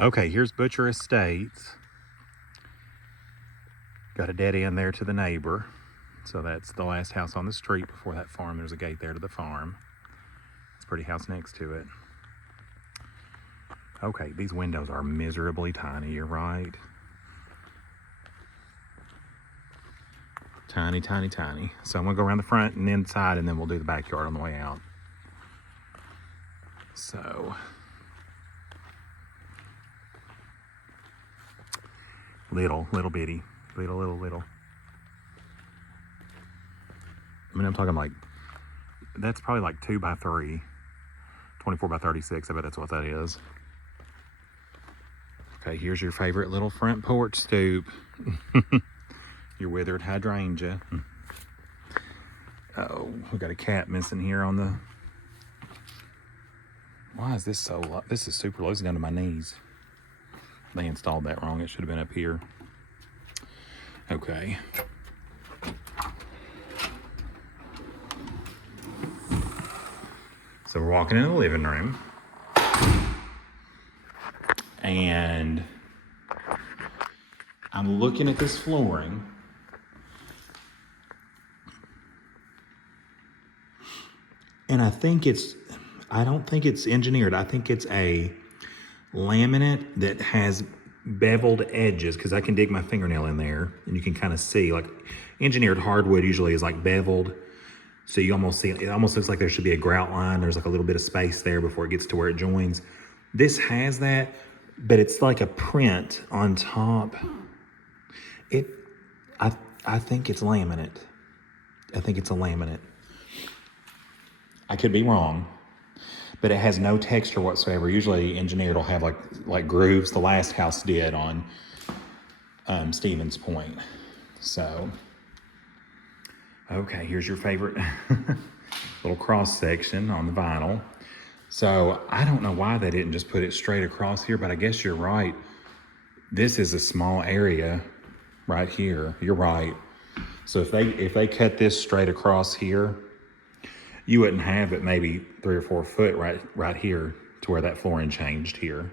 Okay, here's Butcher Estates. Got a dead end there to the neighbor. So that's the last house on the street before that farm. There's a gate there to the farm. It's a pretty house next to it. Okay, these windows are miserably tiny, you're right. Tiny, tiny, tiny. So I'm gonna go around the front and inside and then we'll do the backyard on the way out. So, little bitty, little. I mean, I'm talking like, that's probably like 2 by 3, 24 by 36. I bet that's what that is. Okay, here's your favorite little front porch stoop. Your withered hydrangea. Oh, we got a cat missing here on the... Why is this so low? This is super low. It's down to my knees. They installed that wrong. It should have been up here. Okay. So we're walking in the living room. And I'm looking at this flooring. And I don't think it's engineered. I think it's a laminate that has beveled edges, because I can dig my fingernail in there and you can kind of see, like, engineered hardwood usually is like beveled. So you almost see, it almost looks like there should be a grout line. There's like a little bit of space there before it gets to where it joins. This has that, but it's like a print on top. I think it's laminate. I think it's a laminate. I could be wrong, but it has no texture whatsoever. Usually engineered will have like grooves. The last house did on Stevens Point. So, okay, here's your favorite little cross section on the vinyl. So I don't know why they didn't just put it straight across here, but I guess you're right. This is a small area right here. You're right. So if they cut this straight across here, you wouldn't have it maybe 3 or 4 foot right here to where that flooring changed here.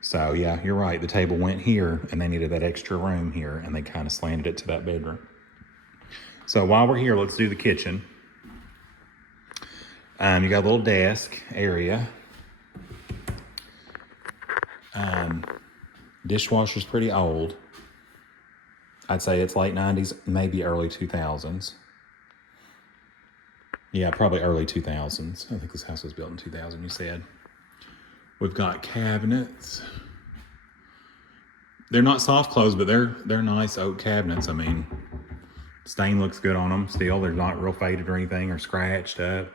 So yeah, you're right. The table went here and they needed that extra room here and they kind of slanted it to that bedroom. So while we're here, let's do the kitchen. You got a little desk area. Dishwasher's pretty old. I'd say it's late 90s, maybe early 2000s. Yeah, probably early 2000s. I think this house was built in 2000, you said. We've got cabinets. They're not soft close, but they're nice oak cabinets. I mean, stain looks good on them still. They're not real faded or anything or scratched up.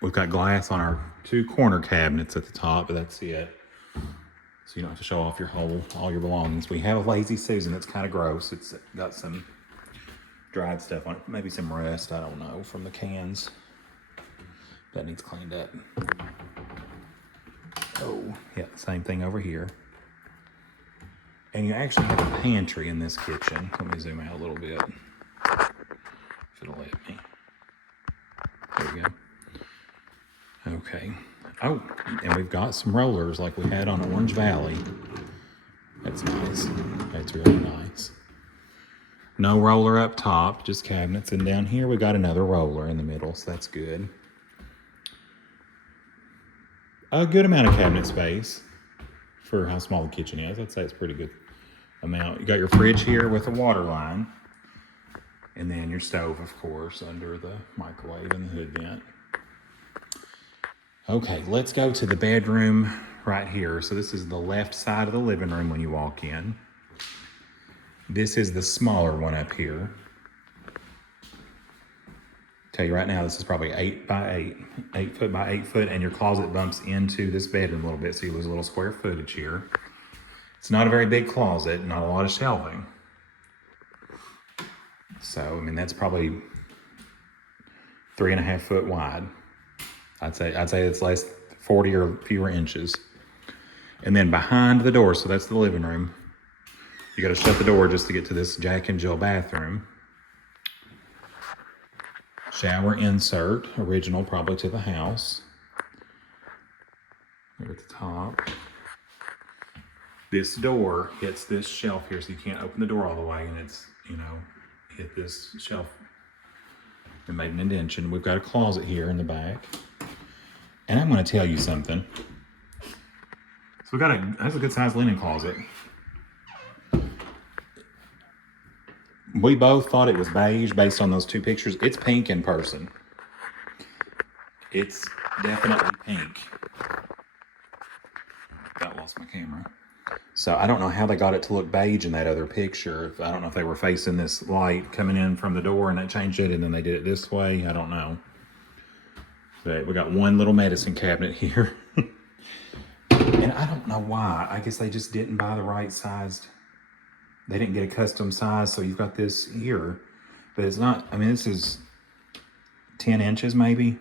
We've got glass on our 2 corner cabinets at the top, but that's it. So you don't have to show off all your belongings. We have a Lazy Susan that's kind of gross. It's got some dried stuff on it, maybe some rust, I don't know, from the cans. That needs cleaned up. Oh, yeah, same thing over here. And you actually have a pantry in this kitchen. Let me zoom out a little bit, if it'll let me. There we go. Okay. Oh, and we've got some rollers like we had on Orange Valley. That's nice. That's really nice. No roller up top, just cabinets. And down here we got another roller in the middle, so that's good. A good amount of cabinet space for how small the kitchen is. I'd say it's a pretty good amount. You got your fridge here with a water line. And then your stove, of course, under the microwave and the hood vent. Okay, let's go to the bedroom right here. So this is the left side of the living room when you walk in. This is the smaller one up here. Tell you right now, this is probably 8 by 8, 8 foot by 8 foot, and your closet bumps into this bedroom a little bit, so you lose a little square footage here. It's not a very big closet, not a lot of shelving. So, I mean, that's probably 3.5 foot wide. I'd say it's less 40 or fewer inches. And then behind the door, so that's the living room. You got to shut the door just to get to this Jack and Jill bathroom. Shower insert, original probably to the house. Here at the top. This door hits this shelf here, so you can't open the door all the way, and it's, you know, hit this shelf and made an indentation. We've got a closet here in the back. And I'm going to tell you something. So that's a good sized linen closet. We both thought it was beige based on those two pictures. It's pink in person. It's definitely pink. About lost my camera. So I don't know how they got it to look beige in that other picture. I don't know if they were facing this light coming in from the door and that changed it and then they did it this way. I don't know. But we got one little medicine cabinet here. And I don't know why. I guess they just didn't buy the right sized. They didn't get a custom size. So you've got this here. But it's not, I mean, this is 10 inches maybe.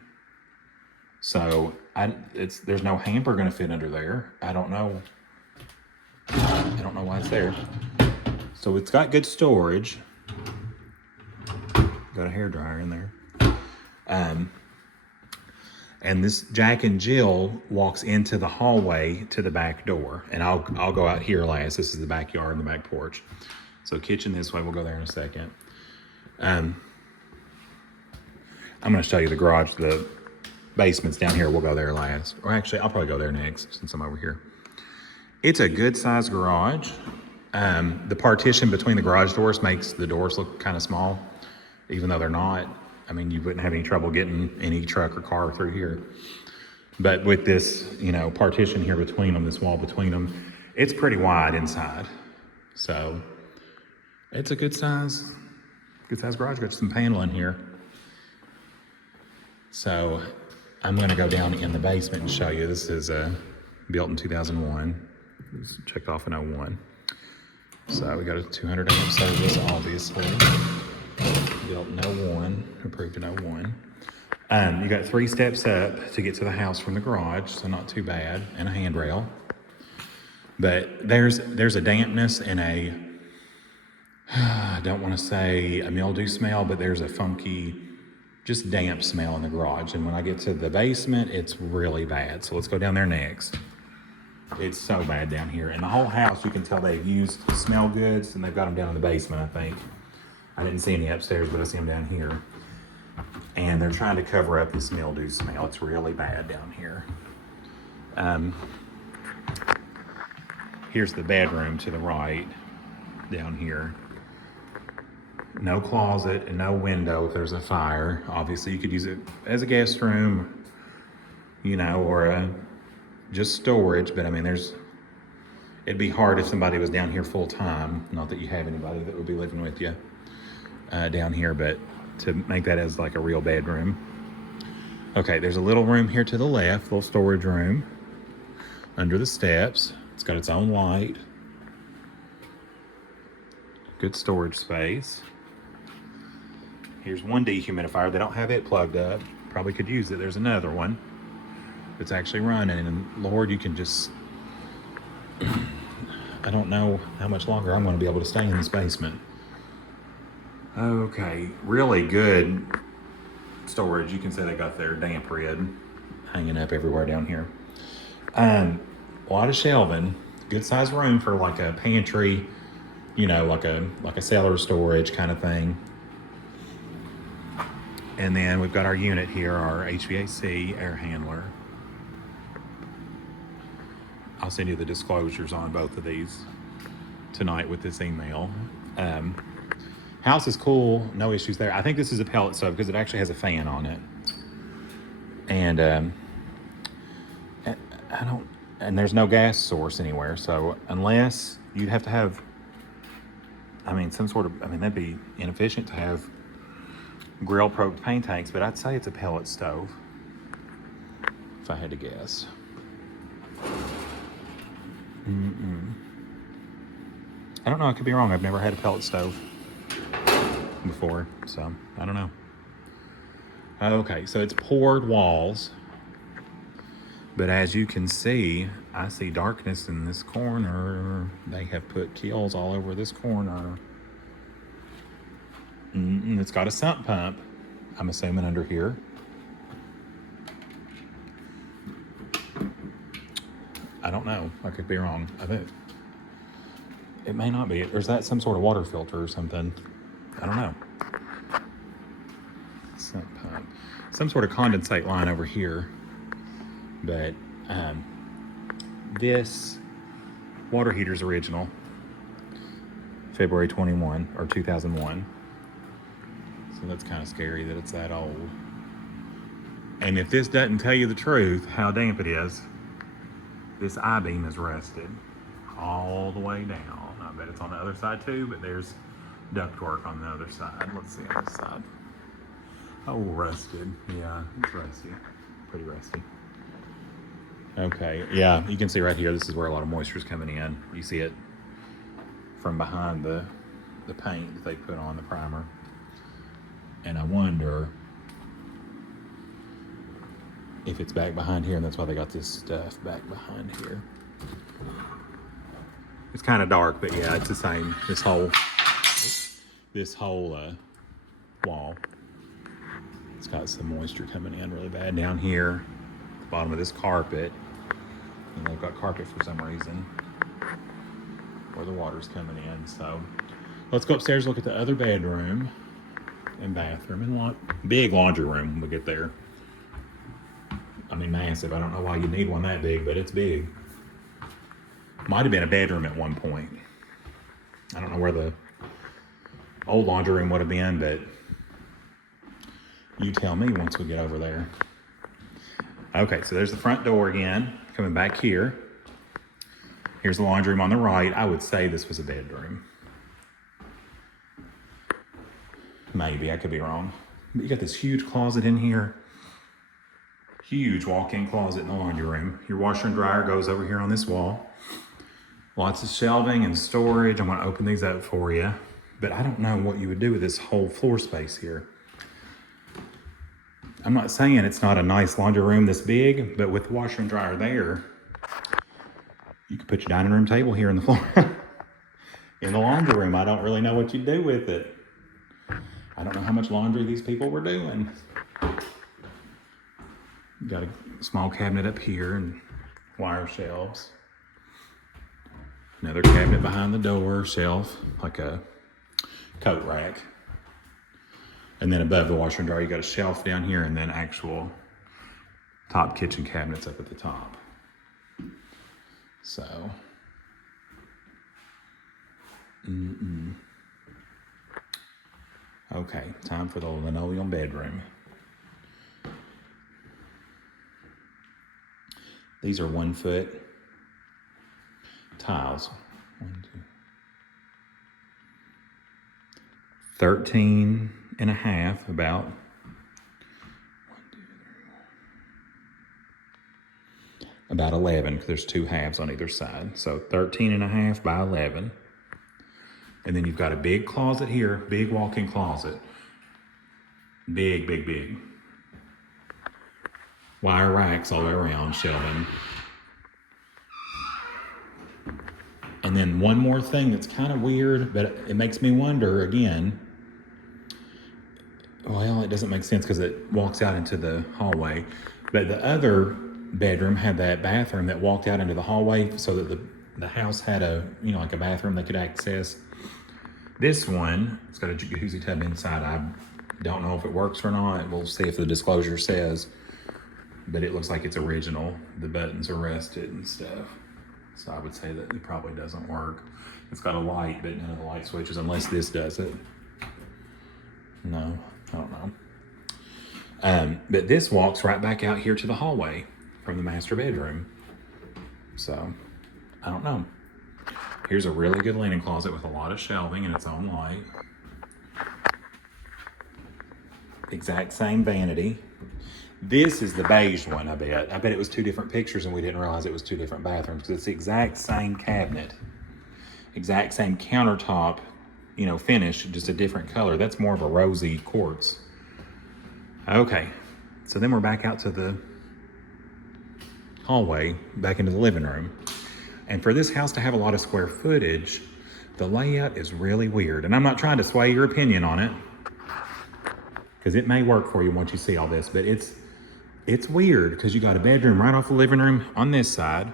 So there's no hamper going to fit under there. I don't know why it's there. So it's got good storage. Got a hairdryer in there. And this Jack and Jill walks into the hallway to the back door. And I'll go out here last. This is the backyard and the back porch. So kitchen this way. We'll go there in a second. I'm going to show you the garage. The basement's down here. We'll go there last. Or actually, I'll probably go there next since I'm over here. It's a good sized garage. The partition between the garage doors makes the doors look kind of small, even though they're not. I mean, you wouldn't have any trouble getting any truck or car through here. But with this, you know, partition here between them, this wall between them, it's pretty wide inside. So it's a good size garage. Got some paneling here. So I'm going to go down in the basement and show you. This is built in 2001. It was checked off in 01. So we got a 200 amp service, obviously. Built in 01, approved in 01. You got 3 steps up to get to the house from the garage, so not too bad, and a handrail. But there's a dampness and I don't want to say a mildew smell, but there's a funky, just damp smell in the garage. And when I get to the basement, it's really bad. So let's go down there next. It's so bad down here. And the whole house, you can tell they've used smell goods, and they've got them down in the basement, I think. I didn't see any upstairs, but I see them down here. And they're trying to cover up this mildew smell. It's really bad down here. Here's the bedroom to the right, down here. No closet and no window if there's a fire. Obviously, you could use it as a guest room, you know, or just storage. But I mean, it'd be hard if somebody was down here full time. Not that you have anybody that would be living with you down here, but to make that as like a real bedroom. Okay, there's a little room here to the left, little storage room under the steps. It's got its own light. Good storage space. Here's one dehumidifier. They don't have it plugged up. Probably could use it. There's another one that's actually running, and Lord, you can just, I don't know how much longer I'm going to be able to stay in this basement. Okay, really good storage. You can see they got their damp red hanging up everywhere down here. A lot of shelving. Good sized room for like a pantry, you know, like a cellar storage kind of thing. And then we've got our unit here, our HVAC air handler. I'll send you the disclosures on both of these tonight with this email. House is cool, no issues there. I think this is a pellet stove because it actually has a fan on it. And and there's no gas source anywhere. So unless you'd have to have, I mean, that'd be inefficient to have grill propane tanks, but I'd say it's a pellet stove if I had to guess. I don't know, I could be wrong. I've never had a pellet stove before, so I don't know. Okay, so it's poured walls, but as you can see, I see darkness in this corner. They have put Kilz all over this corner. It's got a sump pump, I'm assuming, under here. I don't know. I could be wrong. I bet it may not be. Or is that some sort of water filter or something? I don't know. Sump pump. Some sort of condensate line over here. But this water heater's original. February 21 or 2001. So that's kind of scary that it's that old. And if this doesn't tell you the truth, how damp it is, this I-beam is rusted all the way down. I bet it's on the other side too, but there's ductwork on the other side. Let's see on this side. Oh, rusted. Yeah, it's rusty. Pretty rusty. Okay, yeah, you can see right here, this is where a lot of moisture is coming in. You see it from behind the paint that they put on the primer. And I wonder if it's back behind here, and that's why they got this stuff back behind here. It's kind of dark, but yeah, it's the same. This whole wall, it's got some moisture coming in really bad. Down here, the bottom of this carpet, and they've got carpet for some reason where the water's coming in. So let's go upstairs, look at the other bedroom and bathroom and big laundry room when we get there. I mean, massive. I don't know why you need one that big, but it's big. Might have been a bedroom at one point. I don't know where the old laundry room would have been, but you tell me once we get over there. Okay, so there's the front door again, coming back here. Here's the laundry room on the right. I would say this was a bedroom. Maybe, I could be wrong. But you got this huge closet in here. Huge walk-in closet in the laundry room. Your washer and dryer goes over here on this wall. Lots of shelving and storage. I'm gonna open these up for you. But I don't know what you would do with this whole floor space here. I'm not saying it's not a nice laundry room this big, but with the washer and dryer there, you could put your dining room table here in the floor. In the laundry room, I don't really know what you'd do with it. I don't know how much laundry these people were doing. Got a small cabinet up here and wire shelves. Another cabinet behind the door, shelf, like a coat rack. And then above the washer and dryer, you got a shelf down here and then actual top kitchen cabinets up at the top. So, okay, time for the linoleum bedroom. These are 1 foot tiles. 13 and a half, about 11, because there's 2 halves on either side. So 13 and a half by 11. And then you've got a big closet here, big walk-in closet. Big, big, big. Wire racks all the way around, shelving. And then one more thing that's kind of weird, but it makes me wonder again. Well, it doesn't make sense because it walks out into the hallway. But the other bedroom had that bathroom that walked out into the hallway so that the house had a, like a bathroom they could access. This one, it's got a jacuzzi tub inside. I don't know if it works or not. We'll see if the disclosure says. But it looks like it's original. The buttons are rusted and stuff. So I would say that it probably doesn't work. It's got a light, but none of the light switches, unless this does it. No, I don't know. But this walks right back out here to the hallway from the master bedroom. So, I don't know. Here's a really good linen closet with a lot of shelving and its own light. Exact same vanity. This is the beige one, I bet. I bet it was 2 different pictures and we didn't realize it was 2 different bathrooms because it's the exact same cabinet. Exact same countertop, finish, just a different color. That's more of a rosy quartz. Okay, so then we're back out to the hallway, back into the living room. And for this house to have a lot of square footage, the layout is really weird. And I'm not trying to sway your opinion on it, because it may work for you once you see all this, but it's weird because you got a bedroom right off the living room on this side.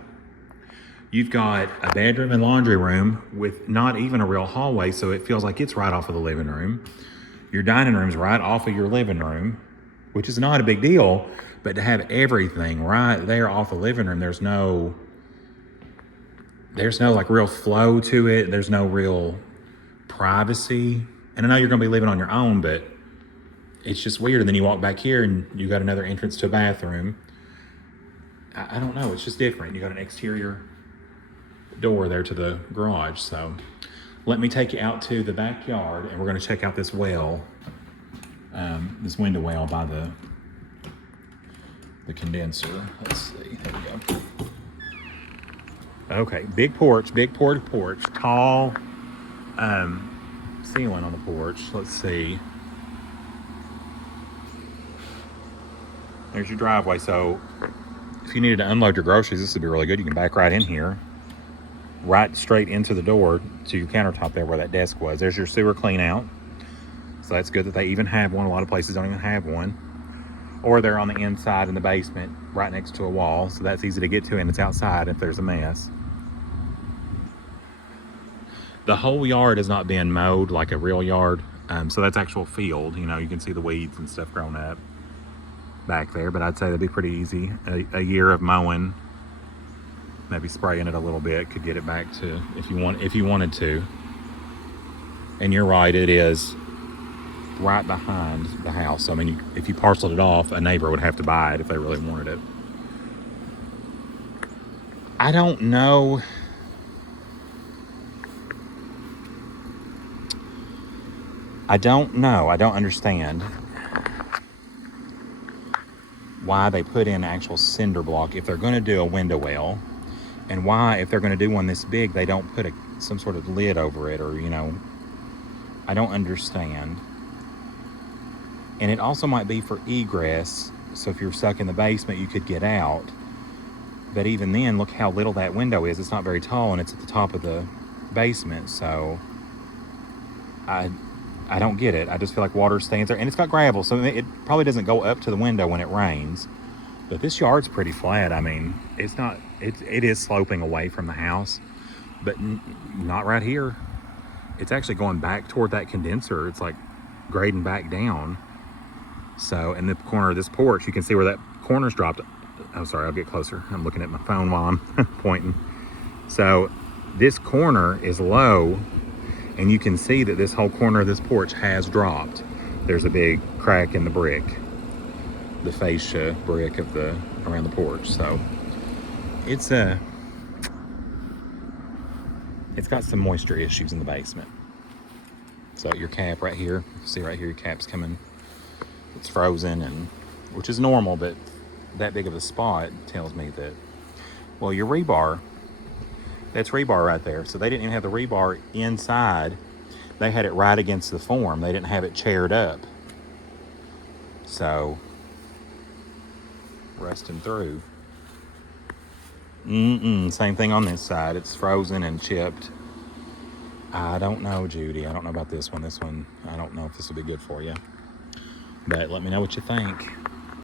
You've got a bedroom and laundry room with not even a real hallway, so it feels like it's right off of the living room. Your dining room's right off of your living room, which is not a big deal, but to have everything right there off the living room, there's no like real flow to it. There's no real privacy. And I know you're gonna be living on your own, but it's just weird. And then you walk back here and you got another entrance to a bathroom. I don't know, it's just different. You got an exterior door there to the garage. So let me take you out to the backyard and we're gonna check out this well, this window well by the condenser. Let's see, there we go. Okay, big porch, tall ceiling on the porch. Let's see. There's your driveway. So if you needed to unload your groceries, this would be really good. You can back right in here, right straight into the door to your countertop there where that desk was. There's your sewer clean out. So that's good that they even have one. A lot of places don't even have one. Or they're on the inside in the basement right next to a wall. So that's easy to get to and it's outside if there's a mess. The whole yard is not being mowed like a real yard. So that's actual field. You know, you can see the weeds and stuff growing up back there, but I'd say that'd be pretty easy. A year of mowing, maybe spraying it a little bit could get it back to if you wanted to. And you're right, it is right behind the house. I mean, if you parceled it off, a neighbor would have to buy it if they really wanted it. I don't know. I don't understand why they put in actual cinder block if they're going to do a window well, and why, if they're going to do one this big, they don't put some sort of lid over it, or, you know, I don't understand. And it also might be for egress, so if you're stuck in the basement, you could get out. But even then, look how little that window is. It's not very tall, and it's at the top of the basement, so I don't get it. I just feel like water stains there, and it's got gravel, so it probably doesn't go up to the window when it rains. But this yard's pretty flat. I mean, it's not. It is sloping away from the house, but not right here. It's actually going back toward that condenser. It's like grading back down. So in the corner of this porch, you can see where that corner's dropped. Oh, sorry, I'll get closer. I'm looking at my phone while I'm pointing. So this corner is low, and you can see that this whole corner of this porch has dropped. There's a big crack in the brick, the fascia brick of around the porch. So it's got some moisture issues in the basement. So your cap right here, see right here, your cap's coming. It's frozen, and which is normal, but that big of a spot tells me that, well, your rebar, that's rebar right there. So they didn't even have the rebar inside. They had it right against the form. They didn't have it chaired up. So, rusting through. Same thing on this side. It's frozen and chipped. I don't know, Judy. I don't know about this one. This one, I don't know if this will be good for you. But let me know what you think.